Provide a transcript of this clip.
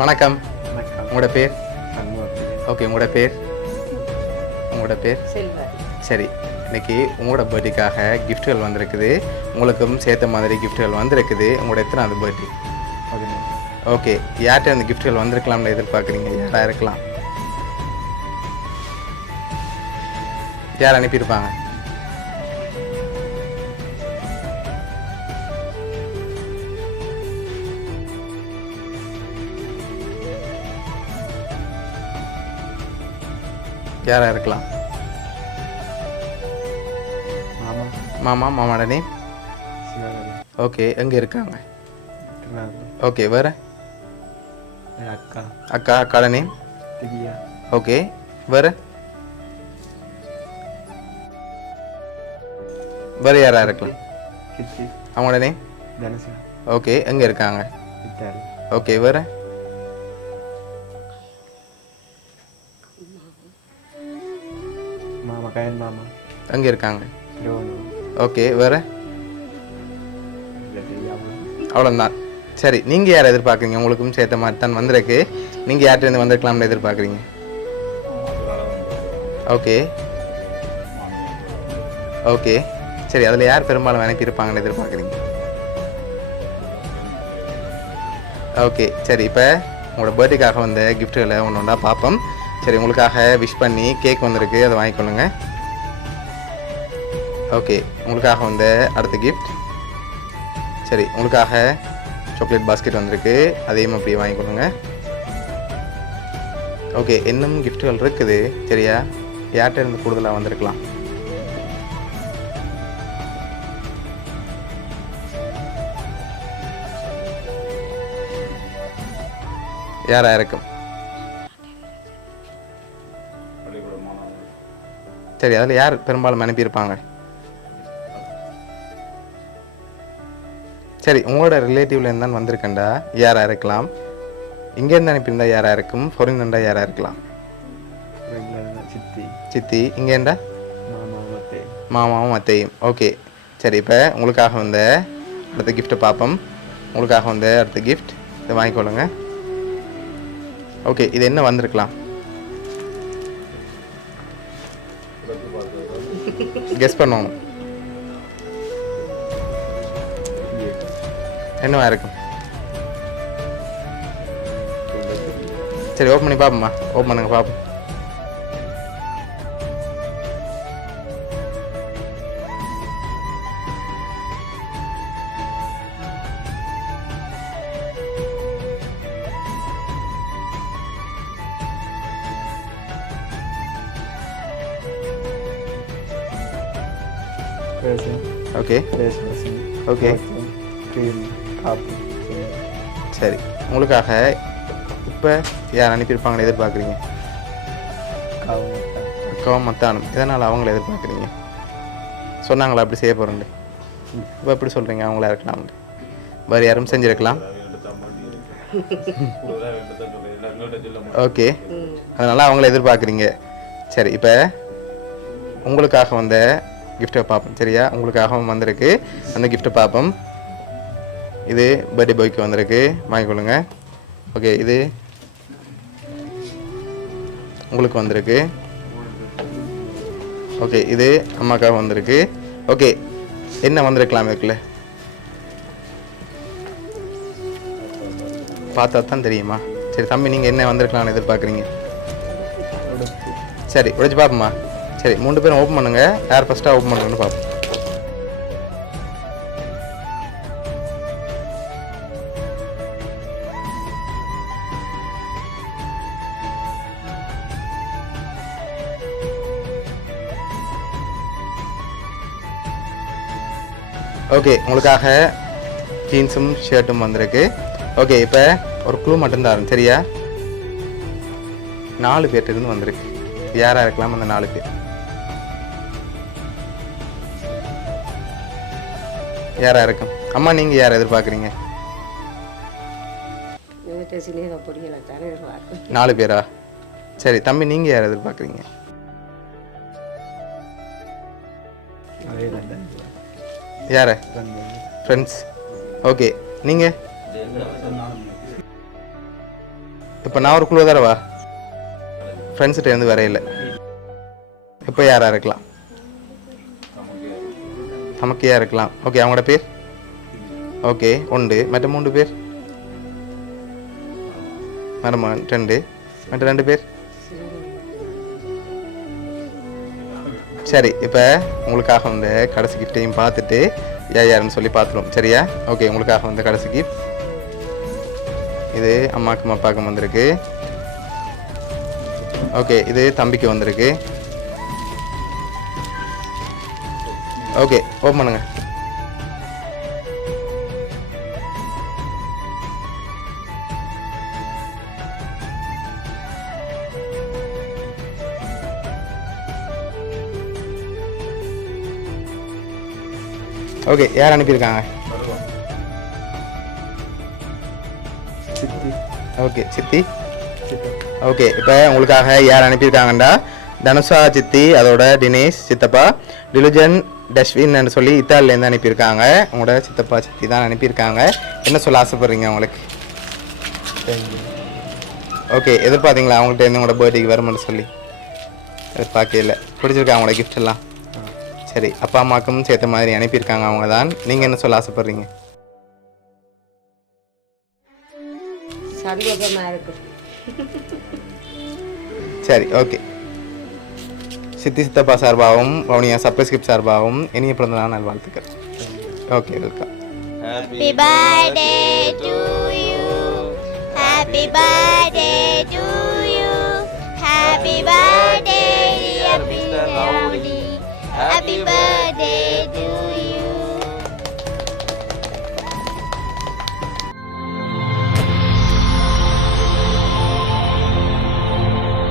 வணக்கம். வணக்கம். உங்களோட பேர்? சண்முகம். ஓகே, உங்களோட பேர்? உங்களோட பேர்? செல்வாரி. சரி, இன்னைக்கு உங்களோட பர்த்டேக்காக கிஃப்ட்டுகள் வந்திருக்குது. உங்களுக்கும் சேர்த்த மாதிரி கிஃப்ட்டுகள் வந்திருக்குது. உங்களோட எத்தனாவது பர்த்டே? ஓகே, யார்கிட்ட அந்த கிஃப்ட்டுகள் வந்திருக்கலாம்னு எதிர்பார்க்குறீங்க? யாராக இருக்கலாம்? யார் அனுப்பியிருப்பாங்க? யாராக இருக்கலாம்? மாமா. மாமாவோட நேம்? சிவகாமி. ஓகே, எங்கே இருக்காங்க? திருநாகூர். ஓகே, வேறு? என் அக்கா அக்காவோட நேம்? திவ்யா. ஓகே, வேறு? வேறு யாராக இருக்கலாம்? கிச்சி. அவங்களோட நேம்? தனுஷா. ஓகே, எங்கே இருக்காங்க? இத்தாலி. ஓகே, வேறு? மாமா கயன் மாமா. எங்கே இருக்காங்க? திருவண்ணூர். ஓகே, வேறு? இல்லை தெரியாமல். அவ்வளோதான். சரி, நீங்கள் யாரை எதிர்பார்க்குறீங்க? உங்களுக்கும் சேர்த்த மாதிரி தான் வந்திருக்கு. நீங்கள் யார்கிட்ட வந்திருக்கலாம்னு எதிர்பார்க்குறீங்க? ஓகே ஓகே சரி, அதில் யார் பெரும்பாலும் அனுப்பியிருப்பாங்கன்னு எதிர்பார்க்குறீங்க? ஓகே சரி, இப்போ உங்களோட பர்த்டேக்காக வந்த கிஃப்ட்டுகளை ஒன்று ஒன்றா பார்ப்போம். சரி, உங்களுக்காக விஷ் பண்ணி கேக் வந்திருக்கு, அதை வாங்கிக்கொள்ளுங்க. ஓகே, உங்களுக்காக வந்த அடுத்த கிஃப்ட். சரி, உங்களுக்காக சாக்லேட் பாஸ்கெட் வந்திருக்கு, அதையும் அப்படியே வாங்கிக்கொள்ளுங்க. ஓகே, இன்னும் கிஃப்ட்டுகள் இருக்குது. சரியா, யார்கிட்ட இருந்து கூடுதலாக வந்திருக்கலாம்? யாரா இருக்கும்? சரி, அதில் யார் பெரும்பாலும் அனுப்பியிருப்பாங்க? சரி, உங்களோட ரிலேட்டிவ்ல இருந்தான் வந்திருக்கண்டா யாரா இருக்கலாம்? இங்கேருந்து அனுப்பியிருந்தா யாரா இருக்கும்? ஃபாரின்டா யாரா இருக்கலாம்? சித்தி. சித்தி. இங்கேண்டா மாமாவும் அத்தையும். மாமாவும் அத்தையும். ஓகே சரி, இப்போ உங்களுக்காக வந்த அடுத்த கிஃப்ட்டை பார்ப்போம். உங்களுக்காக வந்த அடுத்த கிஃப்ட் இதை வாங்கிக்கொள்ளுங்க. ஓகே, இது என்ன வந்திருக்கலாம்? கெஸ் பண்ணுவோம். என்னவா இருக்கும்? சரி, ஓப்பன் பண்ணி பார்ப்போம்மா. ஓப்பன் பண்ணுங்க பார்ப்போம். ஓகே ஓகே சரி, உங்களுக்காக இப்போ யார் அனுப்பியிருப்பாங்கன்னு எதிர்பார்க்குறீங்க? அக்காவும் மத்தானும். இதனால் அவங்கள எதிர்பார்க்குறீங்க? சொன்னாங்களா அப்படி செய்ய போகிறேன்? இப்போ எப்படி சொல்கிறீங்க அவங்களா இருக்கலாம்? வேறு யாரும் செஞ்சுருக்கலாம். ஓகே, அதனால் அவங்கள எதிர்பார்க்குறீங்க. சரி, இப்போ உங்களுக்காக வந்த கிஃப்ட்டை பார்ப்போம். சரியா, உங்களுக்காகவும் வந்திருக்கு, அந்த கிஃப்ட்டை பார்ப்போம். இது பர்த்டே பாய்க்கு வந்திருக்கு, வாங்கிக்கொள்ளுங்க. ஓகே, இது உங்களுக்கு வந்திருக்கு. ஓகே, இது அம்மாக்காக வந்திருக்கு. ஓகே, என்ன வந்திருக்கலாம் இதுக்குள்ள? பார்த்தா தான் தெரியுமா? சரி தம்பி, நீங்கள் என்ன வந்திருக்கலாம்னு எதிர்பார்க்குறீங்க? சரி, உடைச்சு பார்ப்போம்மா. சரி, 3 பேரும் ஓப்பன் பண்ணுங்க. யார் ஃபஸ்ட்டாக ஓப்பன் பண்ணுறதுன்னு பார்ப்போம். ஓகே, உங்களுக்காக ஜீன்ஸும் ஷர்ட்டும் வந்திருக்கு. ஓகே, இப்போ ஒரு க்ளூ மட்டும்தான். சரியா, 4 பேர்கிட்ட வந்திருக்கு. யாராக இருக்கலாம் அந்த 4 பேர்? யாரா இருக்கும்? அம்மா, நீங்கள் யாரை எதிர்பார்க்குறீங்க? 4 பேரா? சரி தம்பி, நீங்கள் யாரை எதிர்பார்க்குறீங்க? யார? ஃப்ரெண்ட்ஸ். ஓகே, நீங்கள்? இப்போ நான் ஒரு குழு தரவா? ஃப்ரெண்ட்ஸ்கிட்ட இருந்து வரையில இப்போ யாராக இருக்கலாம்? தமக்கையாக இருக்கலாம். ஓகே, அவங்களோட பேர்? ஓகே, உண்டு. மற்ற 3 பேர்? மருமகன் 2. மற்ற 2 பேர்? சரி, இப்போ உங்களுக்காக வந்து கடைசி கிஃப்டையும் பார்த்துட்டு யாருன்னு சொல்லி பார்த்துருவோம். சரியா? ஓகே, உங்களுக்காக வந்து கடைசி கிஃப்ட் இது அம்மாக்கும் அப்பாவுக்கும் வந்திருக்கு. ஓகே, இது தம்பிக்கு வந்திருக்கு. ஓகே, ஓப்பன் பண்ணுங்க. ஓகே, யார் அனுப்பியிருக்காங்க? சித்தி ஓகே, சித்தி. சித்தா ஓகே, இப்போ உங்களுக்காக யார் அனுப்பியிருக்காங்கண்டா தனுஷா சித்தி, அதோட தினேஷ் சித்தப்பா, டிலுஜன் டஸ்வின்னு சொல்லி இத்தாலிலேருந்து அனுப்பியிருக்காங்க. உங்களோட சித்தப்பா சித்தி தான் அனுப்பியிருக்காங்க. என்ன சொல்ல ஆசைப்படுறீங்க உங்களுக்கு? தேங்க்யூ. ஓகே, எதிர்பார்த்தீங்களா அவங்கள்ட்ட இருந்து உங்களோட பர்த்டேக்கு வருமானு சொல்லி? எதிர்பார்க்கவே இல்லை. பிடிச்சிருக்கா உங்களோட கிஃப்ட் எல்லாம்? சரி, அப்பா அம்மாக்கும் சேர்த்த மாதிரி அனுப்பியிருக்காங்க அவங்க தான். நீங்கள் என்ன சொல்ல ஆசைப்படுறீங்க? சந்தோஷமா இருக்கு. சரி, ஓகே. சித்தி சித்தப்பா சார்பாகவும் வவுனியா சர்ப்ரைஸ் கிஃப்ட் சார்பாகவும் இனிய பிறந்தநாள் நல்வாழ்த்துக்கள். Okay, welcome. Happy birthday to you. Happy birthday to you. Happy birthday, dear Mr. Rowdy. Happy birthday